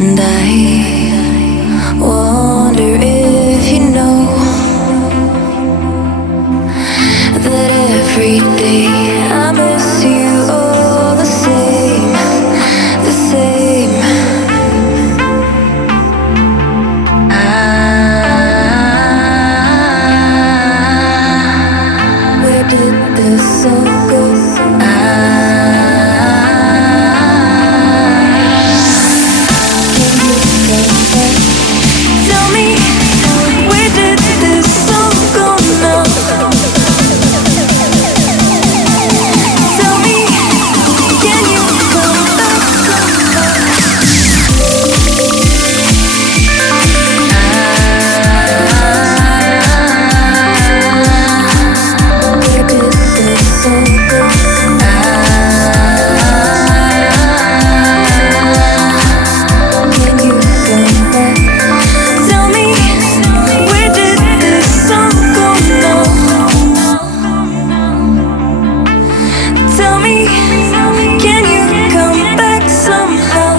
And I wonder if you know that every day I miss you all the same, the same. Where did this all go? Tell me, where did this all go now? Tell me, can you come back somehow? Where did this all go? Can you come back? Tell me, where did this all go now? Tell me, can you come back somehow?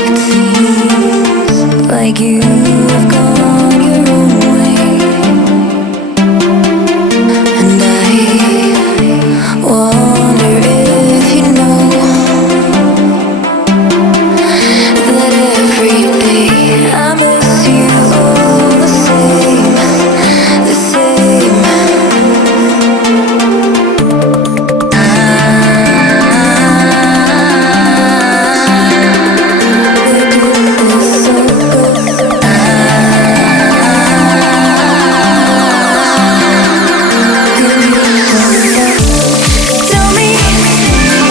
It seems like you've gone your own way, and I wonder if you know that every day I miss you all the same, the same. Tell me,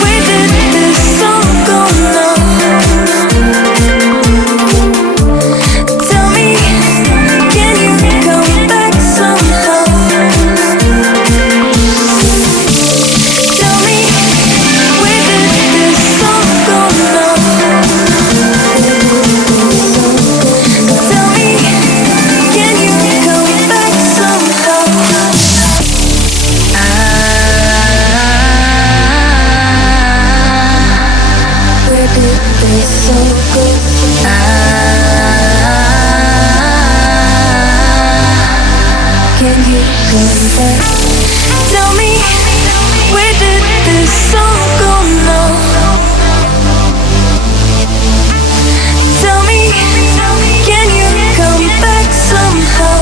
where did this all go now? Tell me, can you come back somehow? Tell me, where did this all go now? Tell me, can you come back somehow? Where did this all go? Can you come back? Tell me, where did this all go now? Tell me, can you come back somehow?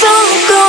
this all go?